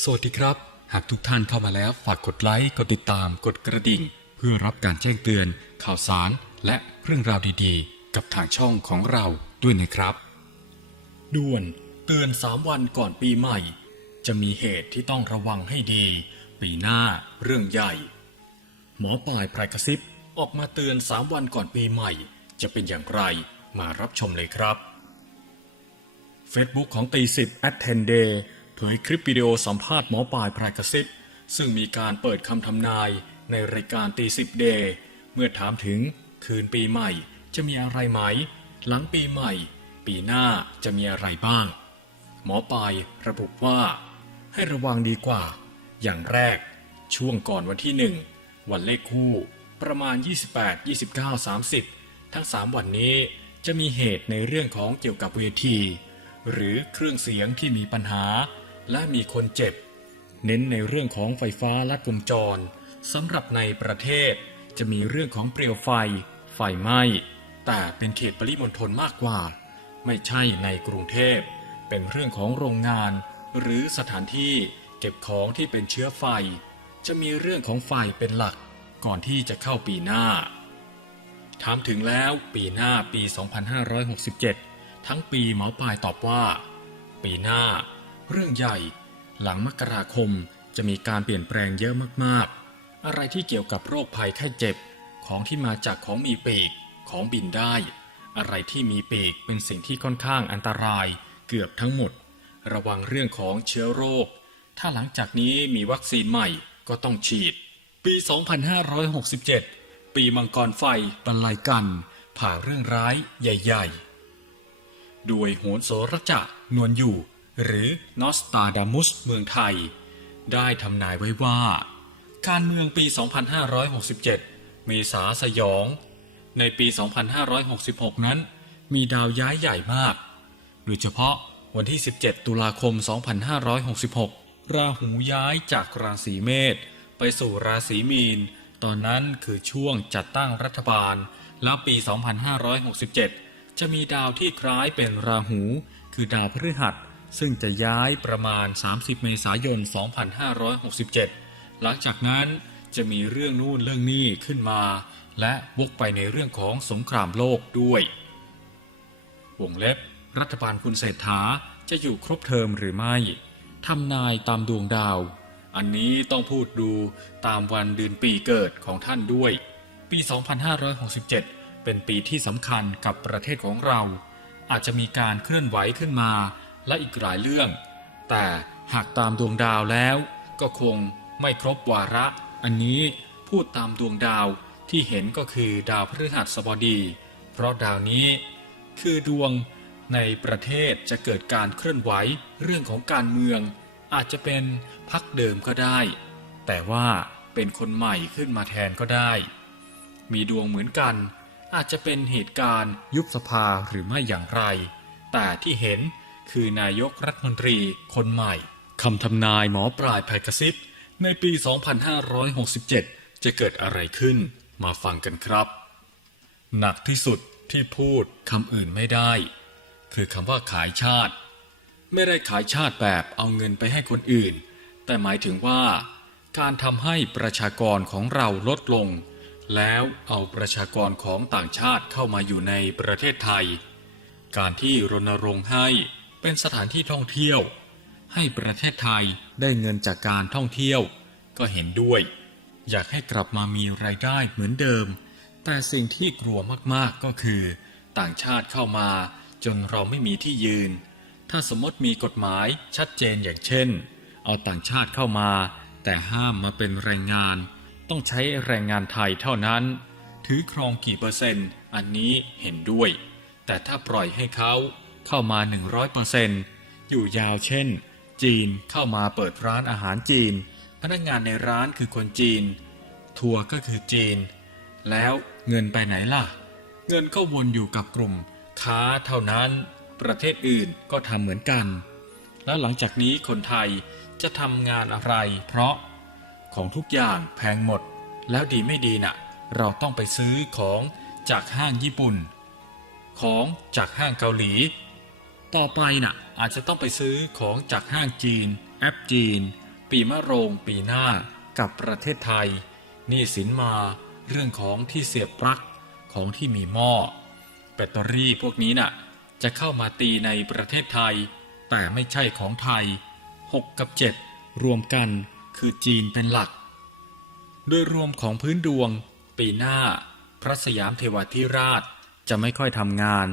สวัสดีครับ หากทุกท่านเข้ามาแล้วฝากกดไลค์ กดติดตาม กดกระดิ่ง เพื่อรับการแจ้งเตือน ข่าวสาร และเรื่องราวดีๆ กับทางช่องของเราด้วยนะครับ ด่วน เตือน 3 วันก่อนปีใหม่ จะมีเหตุที่ต้องระวังให้ดี ปีหน้าเรื่องใหญ่ หมอปลายพรายกระซิบออกมาเตือน 3 วันก่อนปีใหม่ จะเป็นอย่างไรมารับชมเลยครับ Facebook ของตีสิบ a t t e n d a y เผ ยคลิปวิดีโอสัมภาษณ์หมอปลายพรายกระซิบซึ่งมีการเปิดคำทำนายในรายการตีสิบเดย์เมื่อถามถึงคืนปีใหม่จะมีอะไรไหม หลังปีใหม่ ปีหน้าจะมีอะไรบ้าง หมอปลายระบุว่า ให้ระวังดีกว่า อย่างแรก ช่วงก่อนวันที่หนึ่งวันเลขคู่ ประมาณ 28 29 30 ทั้ง 3 วันนี้จะมีเหตุในเรื่องของเกี่ยวกับเวที หรือเครื่องเสียงที่มีปัญหา และมีคนเจ็บ เน้นในเรื่องของไฟฟ้าลัดวงจรสำหรับในประเทศ จะมีเรื่องของเปลวไฟ ไฟไหม้ แต่เป็นเขตปริมณฑลมากกว่า ไม่ใช่ในกรุงเทพ เป็นเรื่องของโรงงาน หรือสถานที่เก็บของที่เป็นเชื้อไฟ จะมีเรื่องของไฟเป็นหลัก ก่อนที่จะเข้าปีหน้าถามถึงแล้วปีหน้าปี 2567 ทั้งปีหมอปลายตอบว่า ปีหน้า เรื่องใหญ่ หลังมกราคมจะมีการเปลี่ยนแปลงเยอะมากๆ อะไรที่เกี่ยวกับโรคภัยไข้เจ็บ ของที่มาจากของมีปีก ของบินได้ อะไรที่มีปีกเป็นสิ่งที่ค่อนข้างอันตรายเกือบทั้งหมด ระวังเรื่องของเชื้อโรค ถ้าหลังจากนี้มีวัคซีนใหม่ก็ต้องฉีด ปี 2567 ปีมังกรไฟบรรลัยกัน ผ่าเรื่องร้ายใหญ่ ๆ ด้วยโหนโสรจะนวลอยู่ หรือนอสตาดามุสเมืองไทย ได้ทำนายไว้ว่า การเมืองปี 2567 เมษาสยอง ในปี 2566 นั้น มีดาวย้ายใหญ่มาก โดยเฉพาะวันที่ 17 ตุลาคม 2566 ราหูย้ายจากราศีเมษไปสู่ราศีมีน ตอนนั้นคือช่วงจัดตั้งรัฐบาล แล้วปี 2567 จะมีดาวที่คล้ายเป็นราหู คือดาวพฤหัส ซึ่งจะย้ายประมาณ 30 เมษายน 2567 หลังจากนั้นจะมีเรื่องนู่นเรื่องนี้ขึ้นมา และวกไปในเรื่องของสงครามโลกด้วย วงเล็บ รัฐบาลคุณเศรษฐาจะอยู่ครบเทอมหรือไม่ทำนายตามดวงดาว อันนี้ต้องพูดดูตามวันเดือนปีเกิดของท่านด้วย ปี 2567 เป็นปีที่สำคัญกับประเทศของเรา อาจจะมีการเคลื่อนไหวขึ้นมา และอีกหลายเรื่อง แต่หากตามดวงดาวแล้วก็คงไม่ครบวาระ อันนี้พูดตามดวงดาวที่เห็นก็คือดาวพฤหัสบดี เพราะดาวนี้ คือดวงในประเทศจะเกิดการเคลื่อนไหวเรื่องของการเมือง อาจจะเป็นพักเดิมก็ได้ แต่ว่าเป็นคนใหม่ขึ้นมาแทนก็ได้ มีดวงเหมือนกัน อาจจะเป็นเหตุการณ์ยุบสภาหรือไม่อย่างไร แต่ที่เห็น คือนายกรัฐมนตรีคนใหม่คำทำนายหมอปลายแพกระซิบในปี 2567 จะเกิดอะไรขึ้น มาฟังกันครับ หนักที่สุดที่พูดคำอื่นไม่ได้ คือคำว่าขายชาติ ไม่ได้ขายชาติแบบเอาเงินไปให้คนอื่น แต่หมายถึงว่า การทำให้ประชากรของเราลดลง แล้วเอาประชากรของต่างชาติเข้ามาอยู่ในประเทศไทย การที่รณรงค์ให้ เป็นสถานที่ท่องเที่ยว ให้ประเทศไทยได้เงินจากการท่องเที่ยว ก็เห็นด้วย อยากให้กลับมามีไรายได้เหมือนเดิม แต่สิ่งที่กลัวมากๆก็คือ ต่างชาติเข้ามาจนเราไม่มีที่ยืน ถ้าสมมติมีกฎหมายชัดเจนอย่างเช่น เอาต่างชาติเข้ามา แต่ห้ามมาเป็นแรงงาน ต้องใช้แรงงานไทยเท่านั้น ถือครองกี่เปอร์เซ็นต์ อันนี้เห็นด้วย แต่ถ้าปล่อยให้เขา เข้ามา 100%เปอร์เซนต์อยู่ยาวเช่น จีนเข้ามาเปิดร้านอาหารจีน พนักงานในร้านคือคนจีน ทัวร์ก็คือจีน แล้วเงินไปไหนล่ะ เงินก็วนอยู่กับกลุ่ม ค้าเท่านั้น ประเทศอื่นก็ทำเหมือนกัน แล้วหลังจากนี้คนไทยจะทำงานอะไร เพราะของทุกอย่างแพงหมด แล้วดีไม่ดีน่ะ เราต้องไปซื้อของจากห้างญี่ปุ่น ของจากห้างเกาหลี ต่อไปน่ะอาจจะต้องไปซื้อของจากห้างจีน แอปจีน ปีมะโรงปีหน้ากับประเทศไทยนี่สินมาเรื่องของที่เสียบปลั๊กของที่มีหม้อแบตเตอรี่พวกนี้น่ะ จะเข้ามาตีในประเทศไทย แต่ไม่ใช่ของไทย 6 กับ 7 รวมกันคือจีนเป็นหลัก โดยรวมของพื้นดวง ปีหน้า พระสยามเทวาธิราชจะไม่ค่อยทำงาน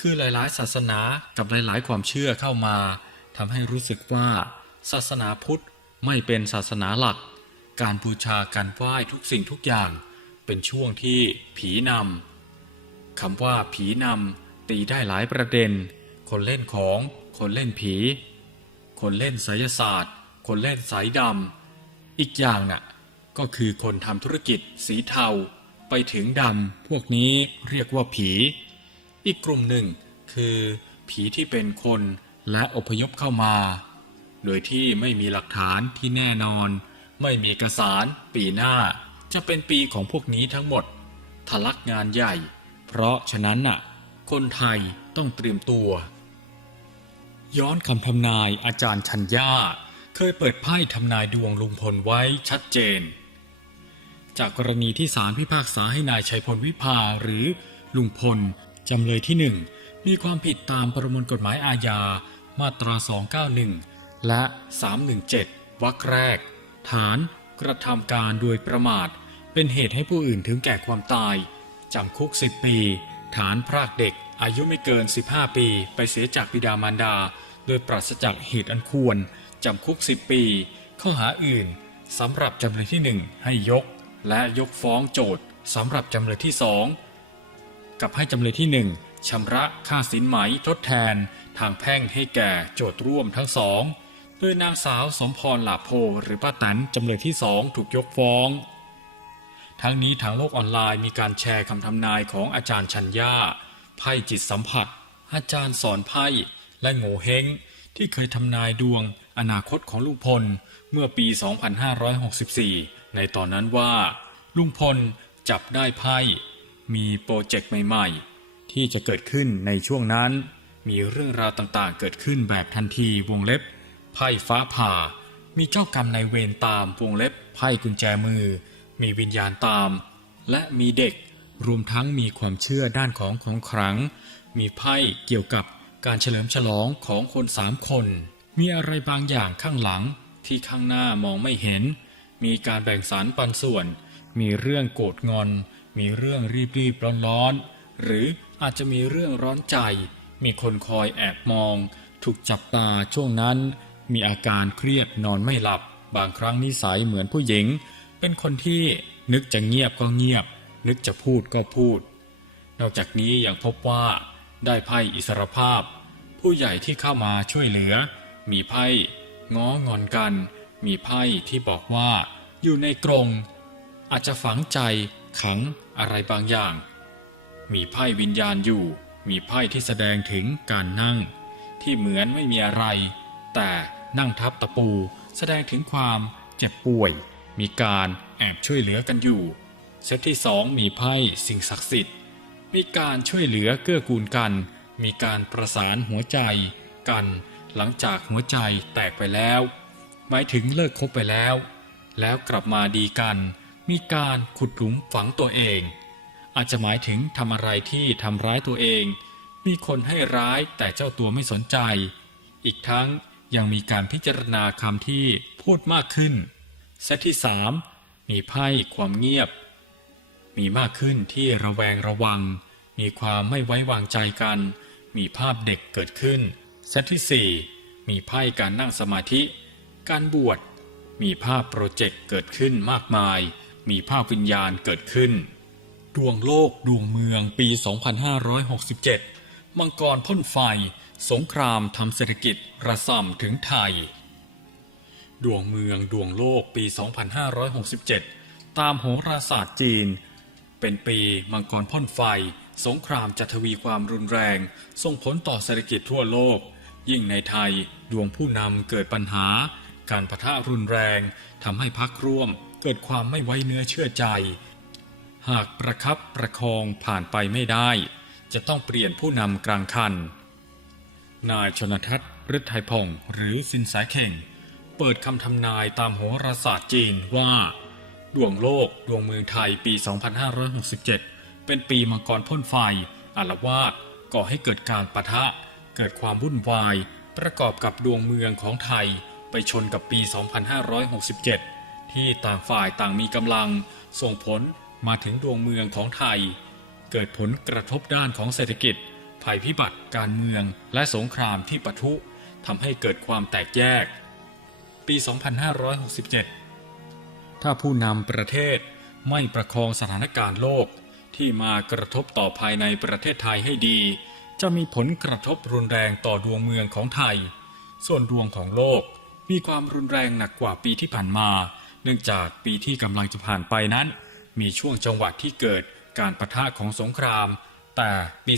คือหลายๆ ศาสนากับหลายๆ ความเชื่อเข้ามาทำให้รู้สึกว่า ศาสนาพุทธไม่เป็นศาสนาหลัก การบูชาการไหว้ทุกสิ่งทุกอย่าง เป็นช่วงที่ผีนำคำว่าผีนำตีได้หลายประเด็น คนเล่นของ คนเล่นผี คนเล่นไสยศาสตร์ คนเล่นสายดำอีกอย่างน่ะก็คือคนทำธุรกิจสีเทา ไปถึงดำพวกนี้เรียกว่าผี อีกกลุ่มหนึ่งคือผีที่เป็นคนและอพยพเข้ามา โดยที่ไม่มีหลักฐานที่แน่นอน ไม่มีเอกสารปีหน้าจะเป็นปีของพวกนี้ทั้งหมดทะลักงานใหญ่ เพราะฉะนั้นน่ะ คนไทยต้องเตรียมตัว ย้อนคำทำนายอาจารย์ชัญญาเคยเปิดไพ่ทำนายดวงลุงพลไว้ชัดเจน จากกรณีที่ศาลพิพากษาให้นายชัยพลวิภาหรือลุงพล จำเลยที่หนึ่งมีความผิดตามประมวลกฎหมายอาญา มาตรา 291 และ 317 วรรคแรก ฐานกระทำการโดยประมาท เป็นเหตุให้ผู้อื่นถึงแก่ความตาย จำคุก 10 ปี ฐานพรากเด็กอายุไม่เกิน 15 ปี ไปเสียจากบิดามารดา โดยปราศจากเหตุอันควร จำคุก 10 ปี ข้อหาอื่นสำหรับจำเลยที่ 1 ให้ยก และยกฟ้องโจทย์สำหรับจำเลยที่2 กับให้จำเลยที่1ชำระค่าสินไหมทดแทน ทางแพ่งให้แก่โจทร่วมทั้งสองโดยนางสาวสมพรหลาโพหรือป้าแตนจำเลยที่สองถูกยกฟ้อง ทั้งนี้ทางโลกออนไลน์มีการแชร์คำทำนายของอาจารย์ชัญญาไพ่จิตสัมผัส อาจารย์สอนไพ่และโง่เฮงที่เคยทำนายดวงอนาคตของลุงพลเมื่อปี 2564 ในตอนนั้นว่า ลุงพลจับได้ไพ่ มีโปรเจกต์ใหม่ๆ ที่จะเกิดขึ้นในช่วงนั้น มีเรื่องราวต่างๆ เกิดขึ้นแบบทันทีวงเล็บ ไพ่ฟ้าผ่า มีเจ้ากรรมนายเวรตามวงเล็บ ไพ่กุญแจมือ มีวิญญาณตาม และมีเด็ก รวมทั้งมีความเชื่อด้านของของขลังมีไพ่เกี่ยวกับการเฉลิมฉลองของคนสามคน มีอะไรบางอย่างข้างหลังที่ข้างหน้ามองไม่เห็น มีการแบ่งสรรปันส่วน มีเรื่องโกรธงอน มีเรื่องรีบรีบร้อนร้อนๆหรืออาจจะมีเรื่องร้อนใจ มีคนคอยแอบมอง ถูกจับตาช่วงนั้น มีอาการเครียดนอนไม่หลับ บางครั้งนิสัยเหมือนผู้หญิง เป็นคนที่นึกจะเงียบก็เงียบ นึกจะพูดก็พูด นอกจากนี้ยังพบว่าได้ไพ่อิสรภาพ ผู้ใหญ่ที่เข้ามาช่วยเหลือ มีไพ่ง้องอนกัน มีไพ่ที่บอกว่า อยู่ในกรงอาจจะฝังใจขัง อะไรบางอย่าง มีไพ่วิญญาณอยู่ มีไพ่ที่แสดงถึงการนั่ง ที่เหมือนไม่มีอะไร แต่นั่งทับตะปู แสดงถึงความเจ็บป่วย มีการแอบช่วยเหลือกันอยู่เซตที่สองมีไพ่สิ่งศักดิ์สิทธิ์ มีการช่วยเหลือเกื้อกูลกัน มีการประสานหัวใจกันหลังจากหัวใจแตกไปแล้ว หมายถึงเลิกคบไปแล้ว แล้วกลับมาดีกัน มีการขุดหลุมฝังตัวเอง อาจจะหมายถึงทำอะไรที่ทำร้ายตัวเอง มีคนให้ร้ายแต่เจ้าตัวไม่สนใจ อีกทั้งยังมีการพิจารณาคำที่พูดมากขึ้นเซตที่สามมีไพ่ความเงียบ มีมากขึ้นที่ระแวงระวัง มีความไม่ไว้วางใจกัน มีภาพเด็กเกิดขึ้นเซตที่4มีไพ่การนั่งสมาธิ การบวช มีภาพโปรเจกต์เกิดขึ้นมากมาย มีภาพวิญญาณเกิดขึ้น ดวงโลกดวงเมืองปี 2567 มังกรพ่นไฟ สงครามทำเศรษฐกิจระส่ำถึงไทย ดวงเมืองดวงโลกปี 2567 ตามโหราศาสตร์จีน เป็นปีมังกรพ่นไฟ สงครามจะทวีความรุนแรง ส่งผลต่อเศรษฐกิจทั่วโลก ยิ่งในไทยดวงผู้นำเกิดปัญหา การปะทะรุนแรงทำให้พักร่วม เกิดความไม่ไว้เนื้อเชื่อใจ หากประคับประคองผ่านไปไม่ได้ จะต้องเปลี่ยนผู้นำกลางคัน นายชนทัศน์ฤทัยพงศ์หรือสินสายเข่ง เปิดคำทำนายตามโหราศาสตร์จีนว่า ดวงโลกดวงเมืองไทยปี 2567 เป็นปีมังกรพ่นไฟอารวาสก่อให้เกิดการปะทะ เกิดความวุ่นวาย ประกอบกับดวงเมืองของไทยไปชนกับปี 2567 ที่ต่างฝ่ายต่างมีกำลังส่งผลมาถึงดวงเมืองของไทย เกิดผลกระทบด้านของเศรษฐกิจ ภัยพิบัติการเมืองและสงครามที่ปะทุทำให้เกิดความแตกแยก ปี 2567 ถ้าผู้นำประเทศไม่ประคองสถานการณ์โลกที่มากระทบต่อภายในประเทศไทยให้ดี จะมีผลกระทบรุนแรงต่อดวงเมืองของไทย ส่วนดวงของโลกมีความรุนแรงหนักกว่าปีที่ผ่านมา เนื่องจากปีที่กำลังจะผ่านไปนั้น มีช่วงจังหวะที่เกิดการปะทะของสงคราม แต่ปี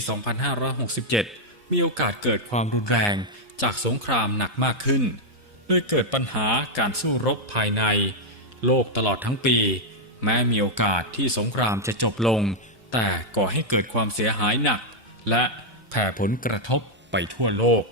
2567 มีโอกาสเกิดความรุนแรงจากสงครามหนักมากขึ้นเลยเกิดปัญหาการสู้รบภายใน โลกตลอดทั้งปี แม้มีโอกาสที่สงครามจะจบลง แต่ก่อให้เกิดความเสียหายหนัก และแผ่ผลกระทบไปทั่วโลก